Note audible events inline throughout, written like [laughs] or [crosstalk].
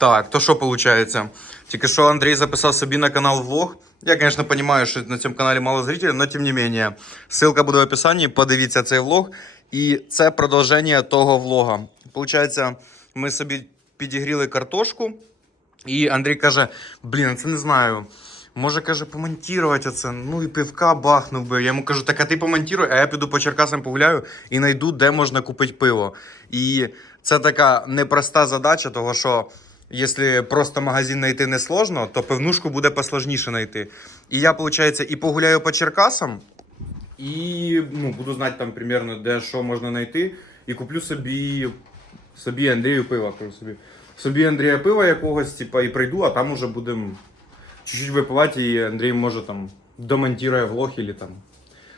Так, то що виходить? Тільки що Андрій записав собі на канал влог. Я, звісно, розумію, що на цьому каналі мало зрителів, але тим не менше. Ссылка буде в описанні, подивіться цей влог. І це продовження того влога. Получається, ми собі підігріли картошку, і Андрій каже: блін, це не знаю. Може, каже, помонтувати оце. Ну і пивка бахнув би. Я йому кажу, так а ти помонтуй, а я піду по Черкасам погуляю і знайду, де можна купити пиво. І це така непроста задача, того що якщо просто магазин знайти не сложно, то пивнушку буде посложніше знайти. І я, виходить, і погуляю по Черкасам, і ну, буду знати там примерно, де що можна знайти, і куплю собі, собі Андрію пива. Собі. Собі Андрія пива якогось, типа, і прийду, а там уже будемо чуть-чуть випивати, і Андрій може там домонтує влог или там.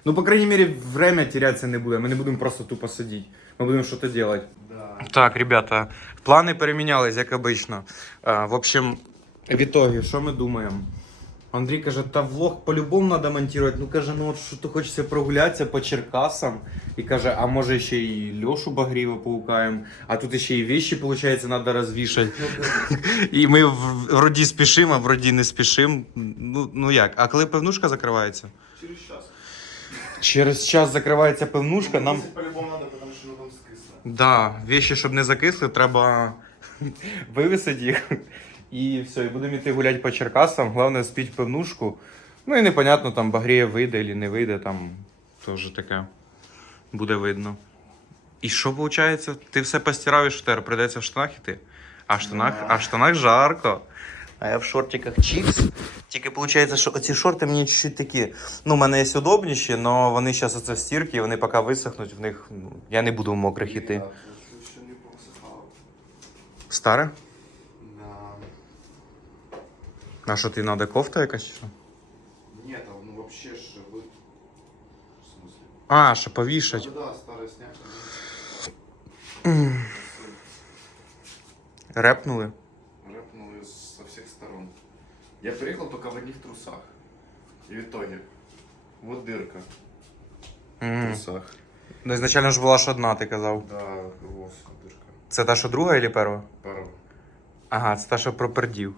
Ну, по крайней мере, время теряться не буде. Ми не будемо просто тупо сидіти. Ми будемо щось робити. Да. Так, ребята, плани перемінялись, як обично. А, в общем, в итоге, що ми думаємо? Андрій каже, та влог по-любому треба монтувати. Ну каже, ну от що то хочеться прогулятися по Черкасам. І каже, а може ще й Льошу Багріва поукаємо, а тут ще й вещи, виходить, треба розвішати. І ми вроді спішимо, а вроді не спішимо. Ну, ну як? А коли пивнушка закривається? Через час. Через час закривається пивнушка, нам. По-любому надо, потому что ну, там скисло. Да, вещи, щоб не закисли, треба [laughs] вивісити їх. І все, і будемо йти гуляти по Черкасам. Головне спіть пивнушку. Ну і непонятно, там Багрія вийде чи не вийде, там теж таке буде видно. І що виходить? Ти все постирав і що тепер прийдеться в штанах іти? А в штанах, а в штанах жарко А я в шортиках чікс. Тільки виходить, що ці шорти мені чуть-чуть такі. Ну, в мене є удобніші, але вони зараз оце в стірці, і вони поки висохнуть, в них ну, я не буду в мокрих іти. Да, тут еще не просыхало. Старе? Да. А що ти треба кофта якась? чи що? Нет, а ну вообще же вы... В смысле? А, що повішать. Да, да, старый снег. Репнули. Я приехал только в одних трусах. И в итоге, вот дырка в М. трусах. Ну, ізначально ж була ж одна, ти казав. Да, вот дырка. Це та, що друга чи перша? Пару. Ага, це та, що про пердів.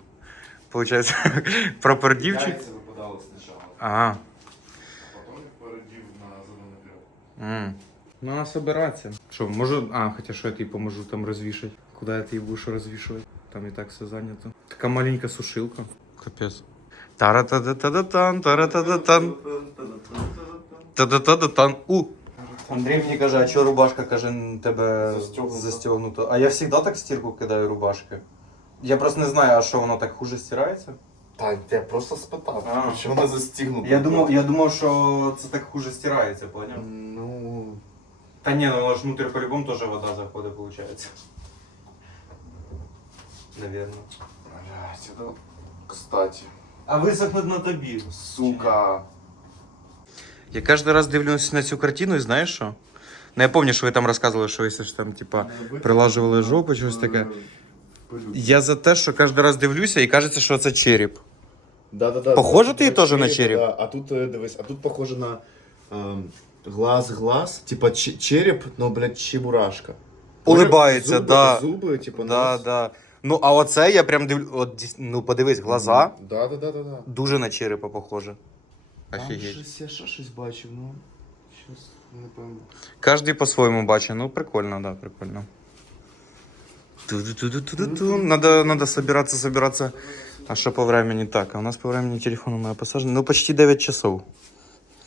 Получається, [laughs] про пердівчик. Яйца выпадало сначала, Ага. а потом их породил на задом наперед. М. Ну, треба собиратися. Що, можу. А, хоча що я тобі поможу там розвішати. Куди я тобі будеш розвішувати? Там і так все зайнято. Така маленька сушилка. Капець. Тара-та-да-та-да-тан, тара-та-да-тан. Та-да-та-да-тан. У. Андрій мені каже, а чого рубашка каже, н- тебе Застегнута. застегнута? А я завжди так стірку кидаю рубашки. Я просто не знаю, а що воно так хуже стирається? Так, я просто спитав, А. чому вона застігнута. Я думав, я думав, що це так хуже стирається, поняв? Ну, Та ні, ну воно ж внутрь по-любому теж вода заходить, виходить. Наверно. блядь, это... Кстати, А висохнуть на тобі. сука. Я кожен раз дивлюсь на цю картину і знаєш що? Ну я пам'ятаю, що ви там розказували, що ви ж там, типа, прилажували жопу, щось таке. Я за те, що кожен раз дивлюся і кажеться, що це череп. Да, да, да. Похоже ти теж на череп? Да. А тут, е, дивись, а тут похоже на ем, глаз-глаз, типа ч- череп, но, блядь, чебурашка. Улибається, зуби, да. Зуби, типа, Да, нос. да. Ну, а оце я прям дивлю. От, дійс- ну, подивись, глаза Да, да, да, да, да. дуже на черепа похоже. Там Офігеть. щось, я ще щось бачив, ну. Щось не пам'ятаю. Кожен по-своєму бачить. Ну, прикольно, да, прикольно. Ту-ду-ту-ду-ту-ду. Надо, надо собираться, собираться. А что по времени так? А у нас по времени телефон у меня посажен. Ну, почти 9 часов.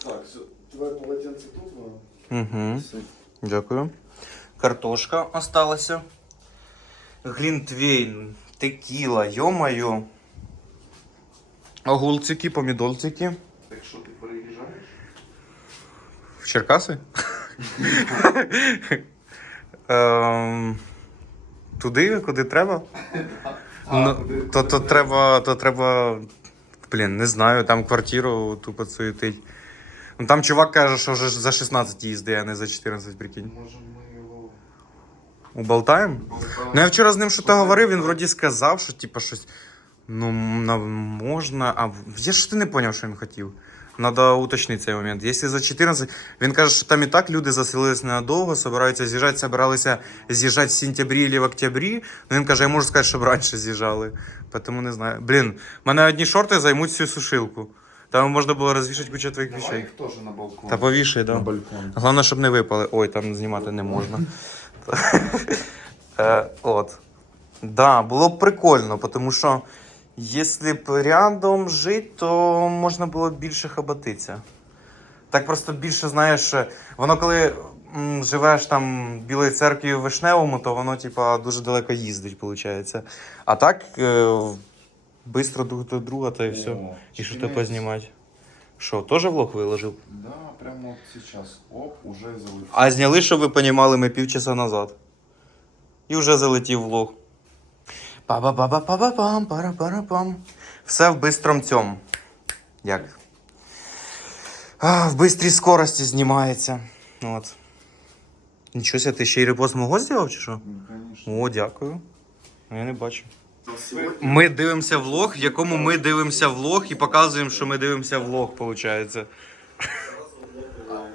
Так, все, твоє полотенце тут, Угу. Все. Дякую. Картошка осталася. Глінтвейн, текіла, йо-моє. Огурчики, помідорчики. Так що ти переїжджаєш? В Черкаси? Ем, Туди, куди треба. [laughs] Ну, то, то треба, то треба. Блін, не знаю, там квартиру тупо суетить. Ну там чувак каже, що вже за 16 їздить, а не за 14, прикинь. Може. Уболтаємо? Ну я вчора з ним що Що то ти говорив, він вроді сказав, що типа щось. Ну, на- можна. А я ж ти не зрозумів, що він хотів. Надо уточнити цей момент. Якщо за 14, він каже, що там і так люди заселились ненадовго, собираються з'їжджати, собиралися з'їжджати в сентябрі або в октябрі. Ну він каже, я можу сказати, щоб раніше з'їжджали. Тому не знаю. Блін, в мене одні шорти займуть всю сушилку. Там можна було розвішати кучу твоїх Давай вещей. их тоже на балкон. Та повішай, На балкон. Головне, щоб не випали. Ой, там знімати не можна. Е, От. Да, було б прикольно, тому що якщо б рядом жити, то можна було б більше хабатитися. Так просто більше, знаєш, воно коли м, живеш там в Білій церкві в Вишневому, то воно, типа, дуже далеко їздить, виходить. А так, е, друг до друга, то і все. І що чекай. познімати. Що, теж влог виложив? Да, прямо вот сейчас. Оп, уже залетел. А зняли, щоб ви понімали, ми півчаса назад. І вже залетів влог. па ба ба па ба пам пара пара пам Все в бистром цьому. Як? А, в бистрій скорості знімається. От. Нічого себе, ти ще й репост мого зробив, чи що? Ну, конечно. О, дякую. Я не бачу. Ми дивимося влог, в якому ми дивимося влог і показуємо, що ми дивимося влог, виходить.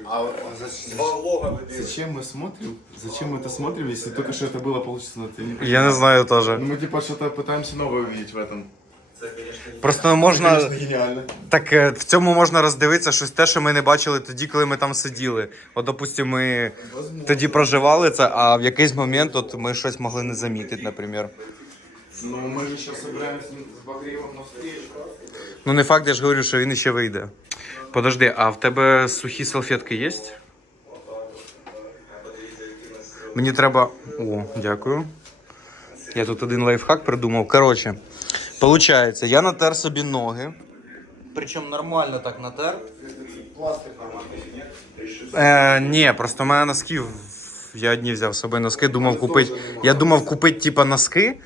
А, зачем, зачем мы смотрим? Зачем мы это смотрим, если только что это было полчаса назад? Я не понимаю. Я не знаю теж. Ну мы типа что-то пытаемся новое увидеть в этом. Просто можна. Конечно, гениально. Так е, в цьому можна роздивитися щось те, що ми не бачили тоді, коли ми там сиділи. От, допустимо, ми тоді проживали це, а в якийсь момент от ми щось могли не замітити, наприклад. Ну мы же сейчас собираемся с Багреевым на встречу. Ну не факт, я ж говорю, що він іще вийде. Подожди, а в тебе сухі салфетки є? Мені треба. О, дякую. Я тут один лайфхак придумав. Коротше, виходить, я натер собі ноги. Причому нормально так натер. Е, ні, просто в мене носків. Я одні взяв з собою носки, думав купити. Я думав купити, типа, носки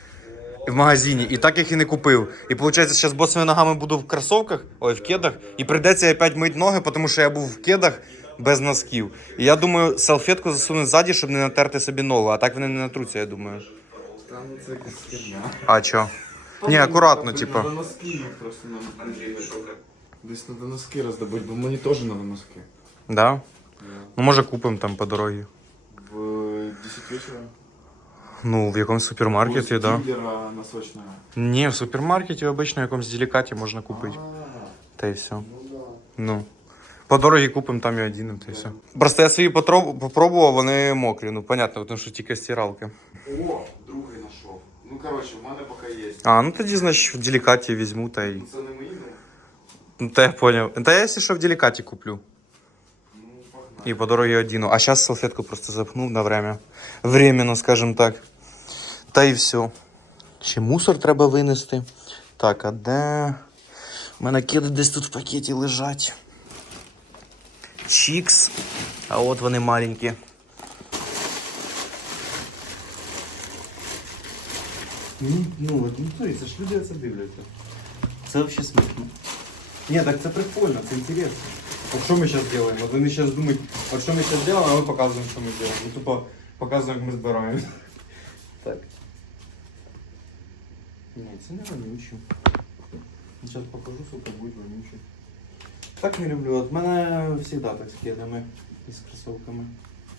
в магазині, і так їх і не купив. І виходить, зараз босими ногами буду в кросовках, ой, в кедах, і прийдеться опять мити ноги, тому що я був в кедах без носків. І я думаю, салфетку засунути ззаді, щоб не натерти собі ногу, а так вони не натруться, я думаю. Там это какая-то херня. А чо? Ні, акуратно, типа. Надо носки просто нам. Андрій, Десь надо носки раздобыть, бо мені теж надо носки. Да? Ну, може, купимо там по дорозі. В 10 вечера. Ну, в якомусь супермаркеті, Возле да. дилера носочного. Ні, в супермаркеті обично в якомусь делікаті можна купити. Та й все. ну да. Ну. По дорогі купимо там і один, та й все. Просто я свої потроб- попробував, вони мокрі. Ну, понятно, тому що тільки стиралки. О, другий знайшов. Ну коротше, в мене поки є. А, ну тоді, значить, в делікаті візьму та й. Це не мої, ну, Ну, та я поняв. Та я, якщо що, в делікаті куплю. І по дорогі одіну. А зараз салфетку просто запхнув на время. Временно, скажем так. Та й все. Ще мусор треба винести. Так, а де. У мене кеди десь тут в пакеті лежать. Чікс. А от вони маленькі. Ну, ну, ну, це ж люди це дивляться. Це взагалі смішно. Ні, так це прикольно, це інтересно. От що ми зараз робимо? От вони зараз думають, от що ми зараз робимо, а ми показуємо, що ми робимо. Ми тупо показуємо, як ми збираємо. Так. Ні, це не вонюче. Зараз покажу, сука, буде вонюче. Так не люблю. От мене завжди так з кедами і з кросовками.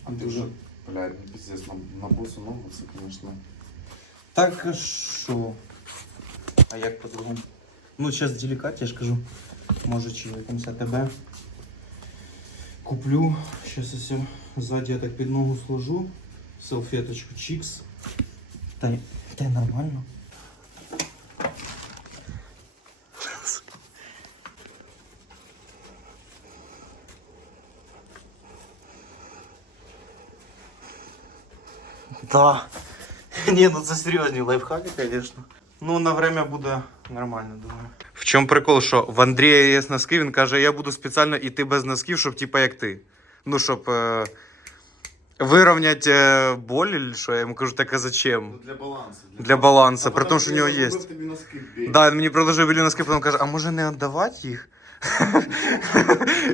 А ти вже, блядь, ну пиздец, на, на босу ногу це, конечно. Так а що? А як по-другому? Ну, зараз в делікаті, я ж кажу. Може, чи в якомусь АТБ. Куплю. Зараз я все ззаді я так під ногу сложу. Салфеточку чікс. Та, й- та й нормально. Да. [laughs] Ні, ну це серйозні лайфхаки, звісно. Ну, на время буде нормально, думаю. Чому прикол, що в Андрія є носки, він каже, я буду спеціально йти без носків, щоб типа як ти. Ну, щоб е, вирівняти е, боль, що я йому кажу, так а зачем? Ну для балансу. Для балансу, А при тому, що в нього є. Да, він мені предложив білі носки, потім каже, а може не віддавати їх?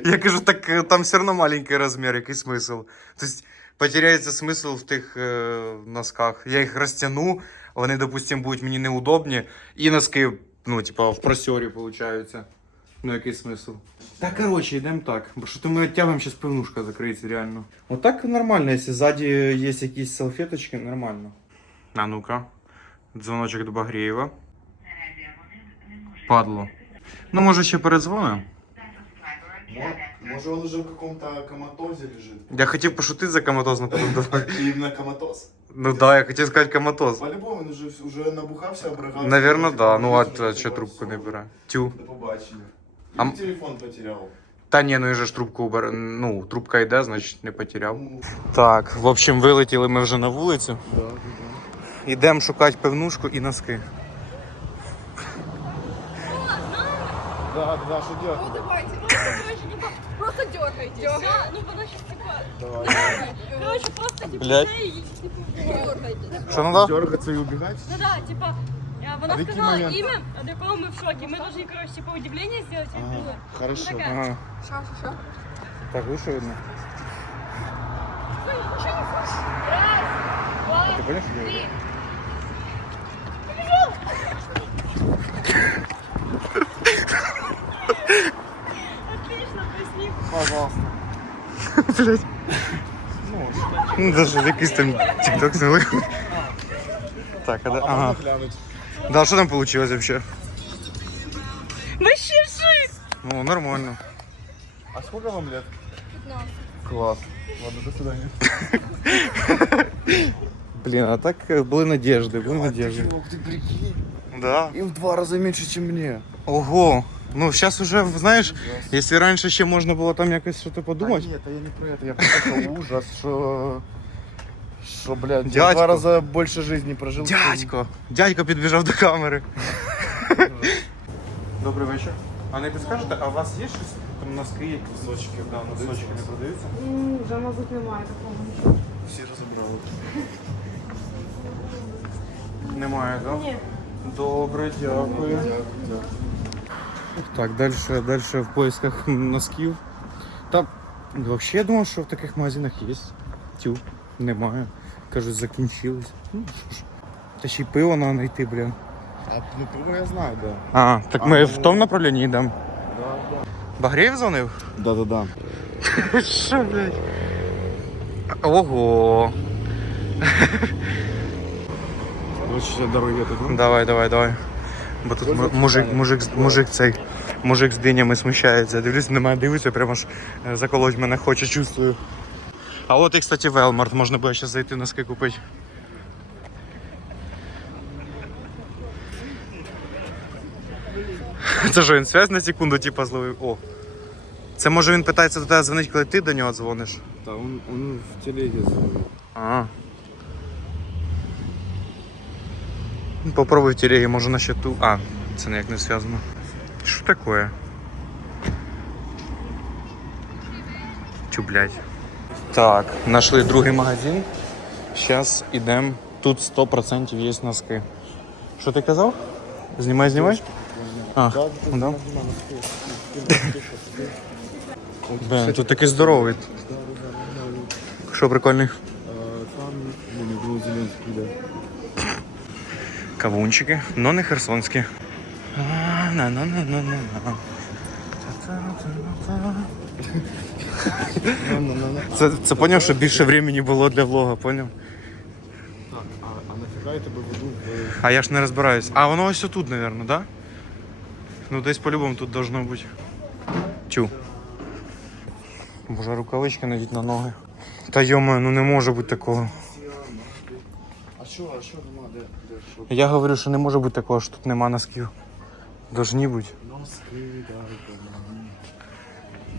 Я кажу, так е, там все одно маленький розмір, який смисл. Тобто потеряється смисл в тих е, носках. Я їх розтягну, вони, допустим, будуть мені неудобні, і носки, ну, типа, в просьорі, виходить. Ну який смисл? Та коротше, йдемо так, бо що то ми відтягуємо, зараз пивнушка закриється реально. Отак нормально, якщо ззаді є якісь салфеточки, нормально. А ну-ка. Дзвоночок до Багрієва. Падло. Ну, може, ще передзвонимо? Мо- Может он уже в каком-то коматозе лежит? Я хотів пошутити за коматоз, но потім [laughs] давай. Именно коматоз? Ну да, я хотів сказати коматоз. По-любому, он уже, уже набухався, обригався. Наверно, да. Ну а До т- що трубку не бере? Тю. побачення. А м- телефон потерял. Та ні, ну я же ж трубку бере. Ну, трубка йде, значить не потеряв. Ну, Так, в общем, вилетіли ми вже на вулицю. да, да, Ідемо шукати пивнушку і носки. Да. Да, да, что делать? Ну давайте, ну короче, не по- просто дергайте. Всё. Ну она сейчас типа. Давай. Короче, просто типа Блядь. и типа дергайте. Що надо? Дергаться и убегать? Ну да, типа. э, Она А в який сказала момент? имя, от якого мы в шоке. Мы должны, короче, типа удивление сделать. Ага, было. хорошо. Ну, такая, Ага. Ша, ша, ша. Так, лучше видно. Раз, два, Ти поняв, що я три. Отлично, поясни. Пожалуйста. [laughs] Блять. Ну, даже якийсь там тік-ток зняли. Так, а, да- ага. Да, що там получилось вообще? Вообще шик. Ну, нормально. А сколько вам лет? 15. Класс. Ладно, до свидания. [laughs] Блін, а так е, були надежди, були надежди. Чувак, ты прикинь. Да. Им в два раза меньше, чем мне. Ого. Ну, зараз уже, знаєш, якщо раніше ще можна було там якось щось подумати. Да нет, я не про это. Я про ужас, что... Что, блядь, я в два раза больше жизни прожил. Дядько! Дядько підбіжав до камери. Добрий вечір. А не підскажете, а у вас є щось там носки, якісь носочки, да, носочки не продаються? Вже, мабуть, немає такого. Все разобрал. [laughs] Немає, так? Ні. Добре, дякую. Так, далі, далі в поисках носків. Та взагалі я думав, що в таких магазинах є. Тю, немає. Кажуть, закінчились. Ну, що ж. Та ще й пиво треба знайти, блін. А, ну, пиво я знаю, да. А, так А, ми ну- в тому направленні йдемо. Да, да. Багрєєв дзвонив? Да-да-да. Що, блядь? Ого. Короче, дороги тут. Давай, давай, давай. Бо тут мужик, мужик, мужик цей, мужик з динями смущається. Дивлюсь, мене дивиться, прямо ж е, заколоть мене хоче, чувствую. А от і, кстати, Велмарт, можна буде ще зайти носки купити. Це що, він связь на секунду, типа, зловив? О. Це може він питається до тебе дзвонить, коли ти до нього дзвониш? Да, он, он в телеге звонил. А. Ну, Попробуй в телеге, може на счету. А, це ніяк не зв'язано. Що таке? Чу, блядь. Так, знайшли другий магазин. Зараз йдемо. Тут 100% є носки. Що ти казав? Знімай, знімай. А, да? Блин, тут такий здоровий. Що прикольний? Там, ну, не был Зеленский, да. Кавунчики, но не херсонські. Це, це поняв, що більше времени було для влога, поняв? Так, а, а нафига это бы веду в... А я ж не розбираюсь. А воно ось тут, мабуть, да? Ну десь по-любому тут должно бути. Тю. Боже, рукавички навіть на ноги. Та йома, ну не може бути такого. А а что нема, де, де, що? Я говорю, що не може бути такого, що тут нема носків. Должні бути. Носки, да,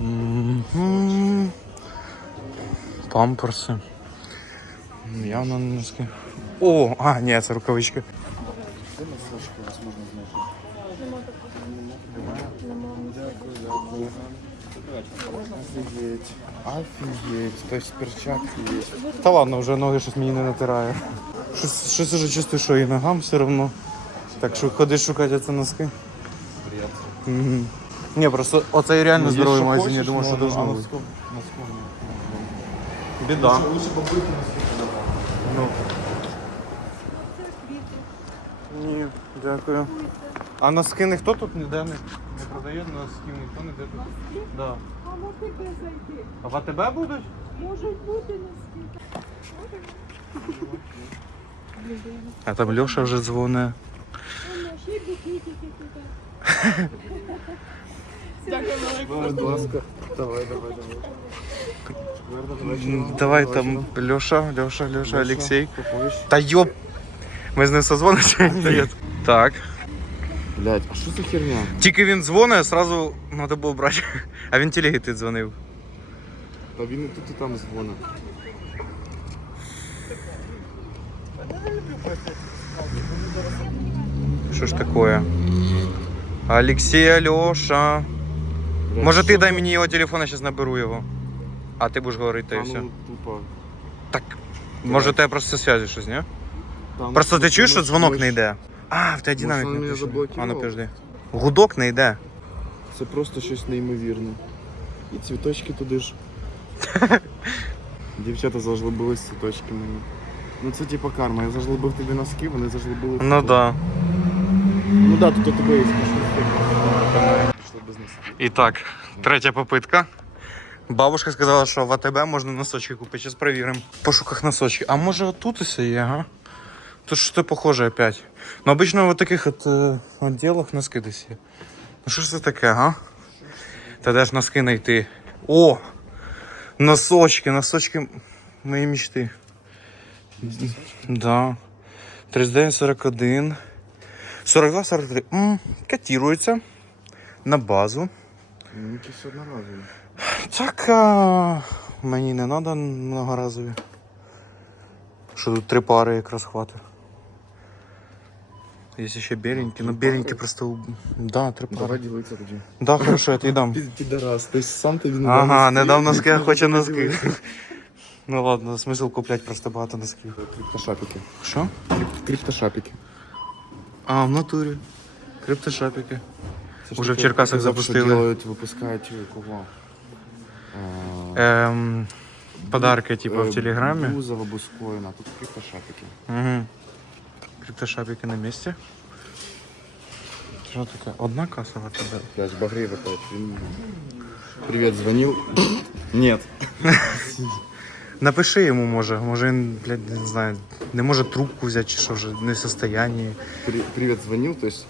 Мгм. Памперси. Явно не носки. О, а, ні, це рукавички. Де носочки у вас можна знайти? Дякую, дякую. Офигеть. Офигеть. То есть перчатки есть. Та ладно, вже ноги щось мені не натирає. Щось, щось уже чувствую, що і ногам все одно. Так що ходи шукати ці носки. Бред. Угу. Ні, просто оцей реально Ну, здоровий магазин, я думаю, що должно бути. Біда. Лучше, были носки. Ну. Ні, дякую. А носки ніхто тут ніде не, не продає носків, ніхто не де тут. Да. А може де зайти? А в АТБ будуть? Можуть бути носки. А там Льоша вже дзвонить. Вон ще й букетики тут. Дякую Будь ласка. Давай, давай, давай. Давай там Льоша, Льоша, Льоша, Олексій. Попович. Та йоп! Ми з ним созвонимося? Ні. Так. Блядь, а що за херня? Тільки він дзвонить, одразу треба було брати. [laughs] А він телеги ти дзвонив. Та він і тут, і там дзвонить. Що ж? Олексій, Льоша. Блядь, Може ти дай мені його телефон, я зараз наберу його. А ти будеш говорити та Та і все. ну, тупо. Так. Може тебе просто зв'язі щось, ні? Та, ну, Просто ти чуєш, що дзвонок ну, не йде. А, в тебе динамік не мене. А ну подожди. Гудок не йде. Це просто щось неймовірне. І цвіточки туди ж. [laughs] Дівчата зажлобили цвіточки мені. Ну це типа карма. Я зажлобив тобі носки, вони зажлобили. Ну да. Ну да, тут у тебе є. І так, третя попитка. Бабушка сказала, що в АТБ можна носочки купити. Зараз перевіримо. В пошуках носочки. А може отут усе є, ага? Тут що-то похоже опять. Ну, обично в таких от е, відділах носки десь є. Ну що ж це таке, ага? Та де ж носки знайти? О! Носочки, носочки моєї мечти. Да. 39, 41. 42, 43. М, Котирується на базу. Ну, якісь одноразові. Так, а, мені не треба многоразові. Що тут три пари якраз хватить. Є ще біленькі, ну біленькі просто. Да, три Давай пари. ділитися тоді. Да, хорошо, я тобі дам. Підарас, ти сам тобі не Ага, не дав носки, хоче носки. Ну ладно, смисл купляти просто багато носків. Криптошапики. Що? Криптошапики. А, в натурі. Криптошапики. Це ж Уже в таке, Черкасах запустили. Що делають, випускають е, кого? А, Ем, подарки, типу, е, в Телеграмі. Бузова, або тут криптошапики. Угу. Криптошапики на місці. Що таке? Одна каса в тебе? Блядь, Багрей. Привет, звонил? Нет. Напиши йому, може. Може він, блядь, не знаю, не може трубку взяти, чи що вже не в состоянии. При- Привет, звонил, то есть...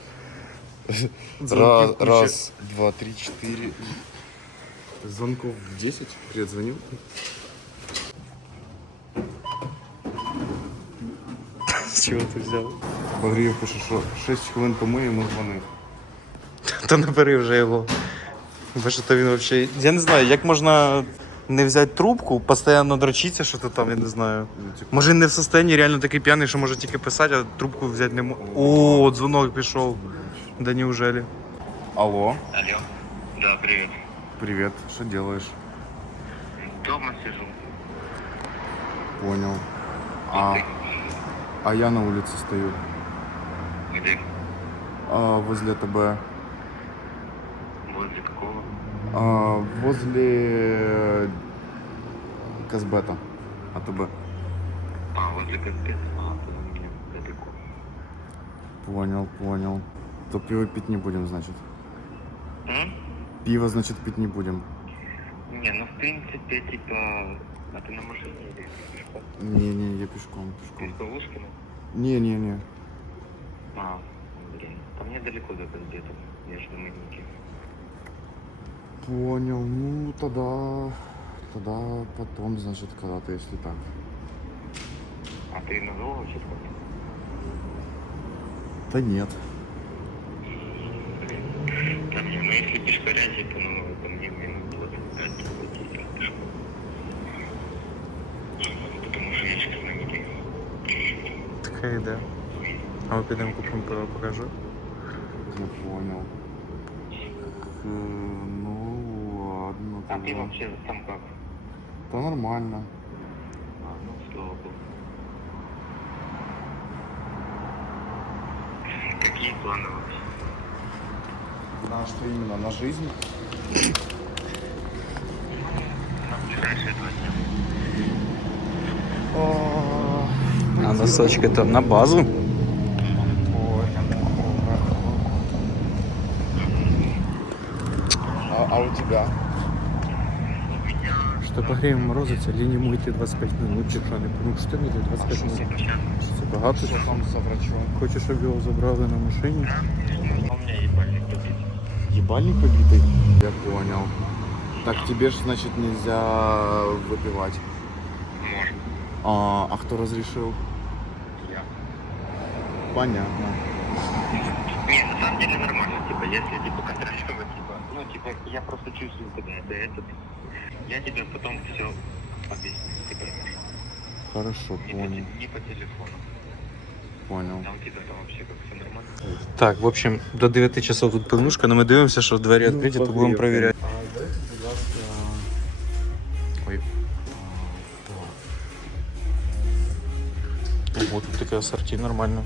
Звонки Раз, куча. раз, два, три, четыре. Звонков 10. Привет, звонил. З чого ти взяв? Багрієв пише, що 6 хвилин йому дзвонив. Та набери вже його. Бо що то він взагалі. Я не знаю, як можна не взяти трубку, постійно дрочитися, що то там, я не знаю. Ну, типу, Може він не в состоянии реально такий п'яний, що може тільки писати, а трубку взяти не може. О, дзвонок пішов. Да неужели? Алло, Алло. Да, привет. привет, что делаешь? Дома сижу. Понял. А, а я на улице стою. Где? А, возле ТБ. Возле какого? А, возле Казбета. АТБ. А, возле Каспета. А, то мне далеко. Понял, понял. То пиво пить не будем, значит. М? Пиво, значит, пить не будем. Не, ну в принципе, типа... А ты на машине или пешком? Не-не, я пешком, Ты пешком. из Павлушкина? Не-не-не. А, блин. Там недалеко до Каспета. Между Мытники. Понял, ну тогда... Тогда потом, значит, когда-то, если так. А ты надолго сейчас как? Да нет. Там, не, ну если пешкаря, типа, ну, это мне минут 25 пойти пешком. Потому что я сейчас на неделю. Така ідея. А ми підемо купимо пиво, покажу. Я понял. Э, ну ладно. А ты вообще сам как? Да нормально. А, ну, слава богу. Какие планы вообще? На что именно? На жизнь? На ближайшие два дня. А носочки там на базу. А у тебя? Що погріємо морозиться, лінії мити 25 минут, чи що, не що мити 25 минут. Це багато. Что там за врачом? Хочеш, щоб його забрали на машині? У меня ебальник купить. Ебальник побитый? Я понял. Так тебе ж, значит, нельзя выпивать. Можно. А, а кто разрешил? Я. Понятно. Не, на самом деле нормально, типа, если типа контролировать, ну, типа, я просто чувствую, когда это этот, я тебе потом все объясню, ты поймешь. Хорошо, Не по, понял. те- не по телефону. Понял. Там у тебя там вообще как все нормально. Так, в общем, до 9 часов тут пивнушка, але ми дивимося, що двері відкриті, то будемо перевіряти. А дайте, будь ласка, Ой. Ого, тут таке асорті нормально.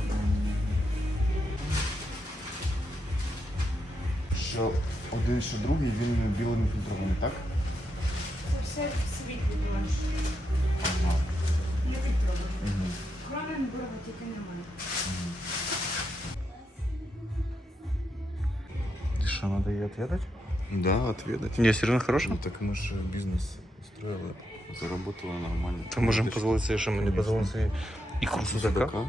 що один, що другий, він білими фільтрований, так? Це все світлі наш. Не підпробуй. Крона дорого тільки немає. Ти що, треба її відвідати? Да, отведать. Ні, серйозно хороша? Ну так мы же бизнес устроили, заработала нормально. То можемо Ты дозволити собі, що ми не дозволимо собі ікру что, судака.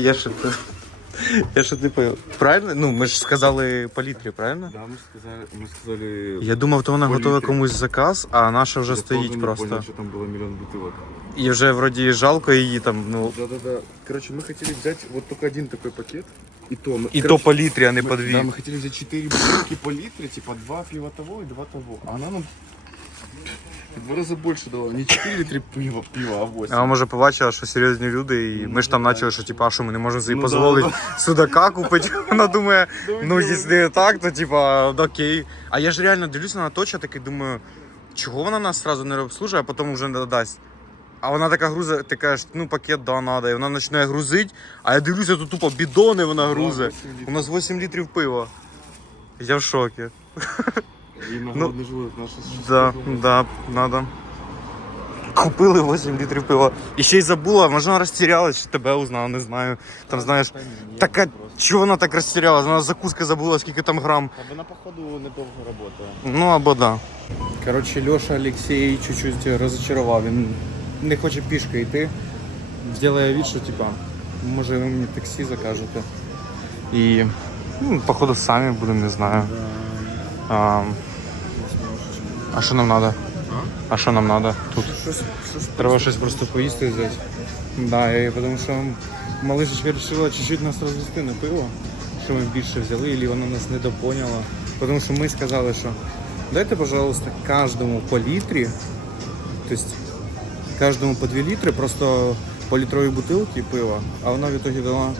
я ще ти. Я ще типу, правильно? Ну, ми ж сказали по літрі, правильно? Да, мы сказали, мы сказали... Я думав, то вона По готова літрі. комусь заказ, а наша вже Я стоїть тоже не просто. Понял, что там было миллион бутылок. І вже вроді жалко її там, ну. Да-да-да. Короче, мы хотели взять вот только один такой пакет. И то, мы, І то короче, по літрі, а не мы- по дві. Да, мы хотели взять 4 бутылки по литре, типа 2 пива того и 2 того. А она нам в два раза больше дала. Не 4 литра пива, пива а 8. А може побачила, що серйозні люди, і ми ж там почали, що типа, а що ми не можемо собі Ну, дозволити судака купити. Вона [laughs] думає, ну якщо так, то типа окей. А я ж реально дивлюся на точно такий думаю, чого вона нас сразу не обслужує, а потім вже не дасть. А вона така грузить, ти кажеш, ну пакет да, надо. І вона починає грузити, а я дивлюся, тут тупо бідони вона грузить. У нас 8 літрів пива. Я в шокі. [laughs] И на голодный желудок наш Да, да, надо. Купили 8 літрів пива. І ще й забула, може вона розтірялась, чи тебе узнала, не знаю. Там знаєш, така, чого вона так розтірялась? Вона закуска забула, скільки там грам. Вона, походу, недовго працює. Ну або да. Коротше, Льоша Олексій чуть-чуть розочарував. Він не хоче пішки йти. Зробляє від, що типа, може ви мені таксі закажете. І ну, походу самі будемо, не знаю. А, а що нам треба? А що нам треба тут? Треба щось просто поїсти взяти. Да, і тому що малишечка вирішила чуть-чуть нас розвести на пиво, що ми більше взяли, і вона нас не допоняла. Тому що ми сказали, що дайте, пожалуйста, кожному по літрі, тобто кожному по 2 літри, просто по літровій бутилці пива, а вона в итоге дала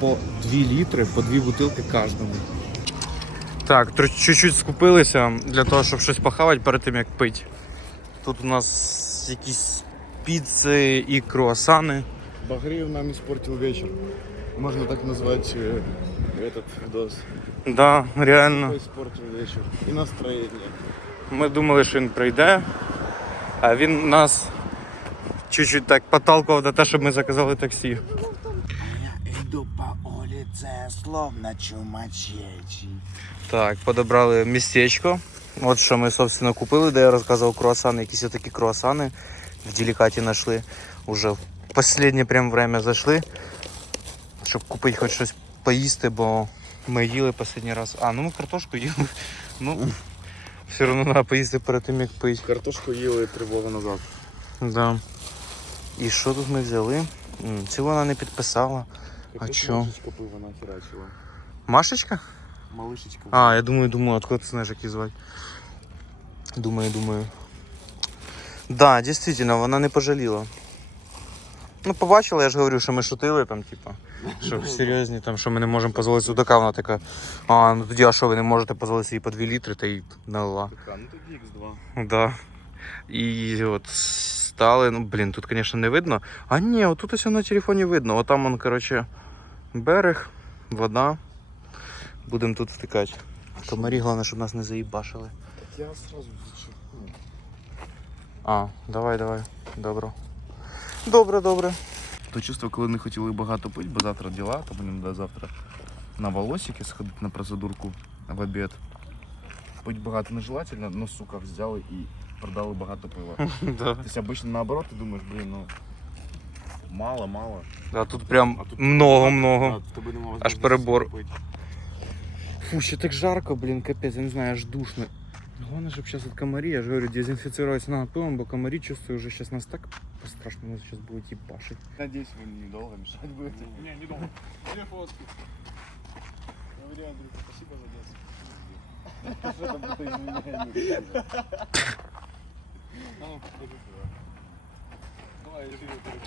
по 2 літри, по 2 бутилки кожному. Так, чуть-чуть скупилися для того, щоб щось похавати перед тим, як пити. Тут у нас якісь піци і круасани. Багріїв нам испортил вечер. Можно так назвать э, этот видос. Да, реально. Испортил вечер. И настроение. Ми думали, що він прийде, а він нас чуть-чуть так підталкував до те, щоб ми заказали таксі. Улице, словно чумачечий. Так, подобрали містечко. От що ми, собственно, купили, де я розказував круасани, якісь отакі круасани в делікаті знайшли. Уже в останнє прям время зайшли, щоб купити хоч щось поїсти, бо ми їли останній раз. А, ну ми картошку їли. [laughs] Ну, все одно треба поїсти перед тим, як пити. Картошку їли тривога назад. Да. І що тут ми взяли? М, Цю вона не підписала. А чо? Малышечка пиво нахерачила. Машечка? Малышечка. А, я думаю, думаю, откуда ты знаешь, як її звати? Думаю, думаю. Да, дійсно, вона не пожаліла. Ну, побачила, я ж говорю, що ми шутили там, типа. Що [laughs] серйозні, там, що ми не можемо дозволити судака, вона така. А, ну тоді, а що ви не можете дозволити собі по 2 літри та й налила. Така, ну тоді X2. Да. І от стали, ну блін, тут, звісно, не видно. А ні, отут ось на телефоні видно. Отам он, коротше, берег, вода. Будемо тут втикати. Комарі, головне, щоб нас не заїбашили. Так я сразу зачерпну. А, давай, давай. Добре. Добре, добре. То чувство, коли не хотіли багато пити, бо завтра діла, то мені треба завтра на волосики сходити на процедурку в обід. Пить багато нежелательно, но сука взяли і продали багато пива. [laughs] Тобто обично наоборот, ти думаєш, блін, ну мало, мало. А тут прям А тут много-много. А, в тебе нема Аж можливості перебор. купити. Фу, ще так жарко, блін, капець, я не знаю, аж душно. Главное, щоб зараз от комарі, я ж говорю, дезінфіцировать надо пивом, бо комарі чувствую, уже сейчас нас так по-страшному нас сейчас будуть їбашить. Надіюсь, ви недовго мішати будете. Не, не долго. Две фотки. Говорю, Андрюха, спасибо за детство. [laughs] Що там буде змінення? А ну, покажи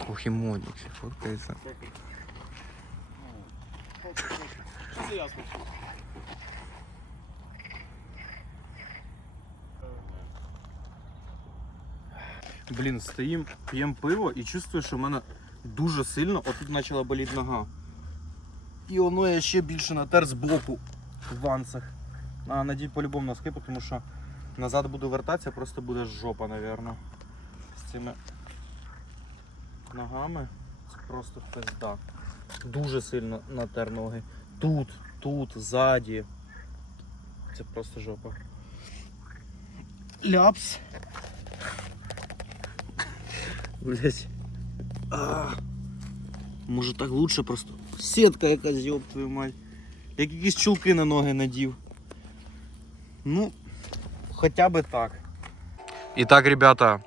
Ох, і модник ще фоткається. Ясно? Блін, стоїм, п'ємо пиво і чувствую, що в мене дуже сильно отут почала боліти нога. І воно я ще більше натер з боку в ванцах. А надіть по-любому носки, тому що назад буду вертатися, просто буде жопа, напевно. З цими ногами це просто пизда. Дуже сильно натер ноги. Тут, тут, ззаді. Це просто жопа. Ляпс. Блять. А. Може так лучше просто. Сітка якась, ёб твою мать. Як якісь чулки на ноги надів. Ну, хоча би так. І так, ребята,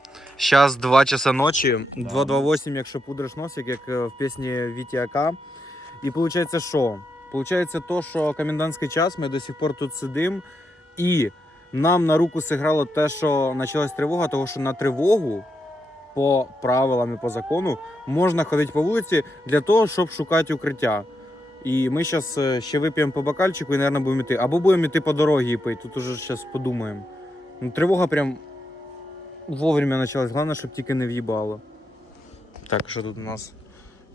зараз 2 часа ночі, 2.28, якщо пудриш носик, як е, в пісні Віті Ака. І виходить, що? Получається то, що комендантський час, ми до сих пор тут сидимо, і нам на руку зіграло те, що почалась тривога, тому що на тривогу по правилам і по закону можна ходити по вулиці для того, щоб шукати укриття. І ми зараз ще вип'ємо по бокальчику і, мабуть, будемо йти. Або будемо йти по дорозі і пити. Тут уже зараз подумаємо. Ну, тривога прям вовремя почалась. Головне, щоб тільки не в'їбало. Так, що тут у нас?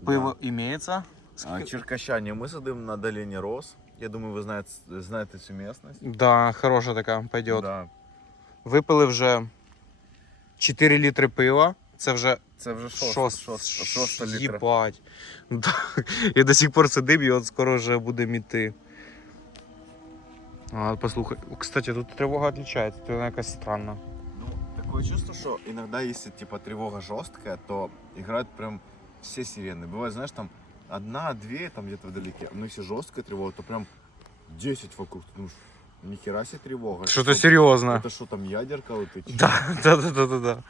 Пиво імеється. А, Черкащане, ми сидимо на долині Рос. Я думаю, ви знаєте, знаєте цю місцевість. Да, хороша така, пойдет. Да. Випили вже 4 літри пива. Це вже Це вже шост, шост, шост, шоста літра. Їбать. [laughs] Да. Я до сих пор сидив, і от скоро вже буде іти. А, послухай. Кстати, тут тривога відрізняється, то вона якась странна Ну, такое чувство, что иногда, если типа тревога жесткая, то играют прям все сирены. Бывает, знаешь, там одна, две там где-то вдалеке. Но если жесткая тревога, то прям 10 вокруг. Ты думаешь, нихера себе тревога. Що то серйозно. Это что там, ядерка вот эти? Да, [laughs] да, да, да, да, да.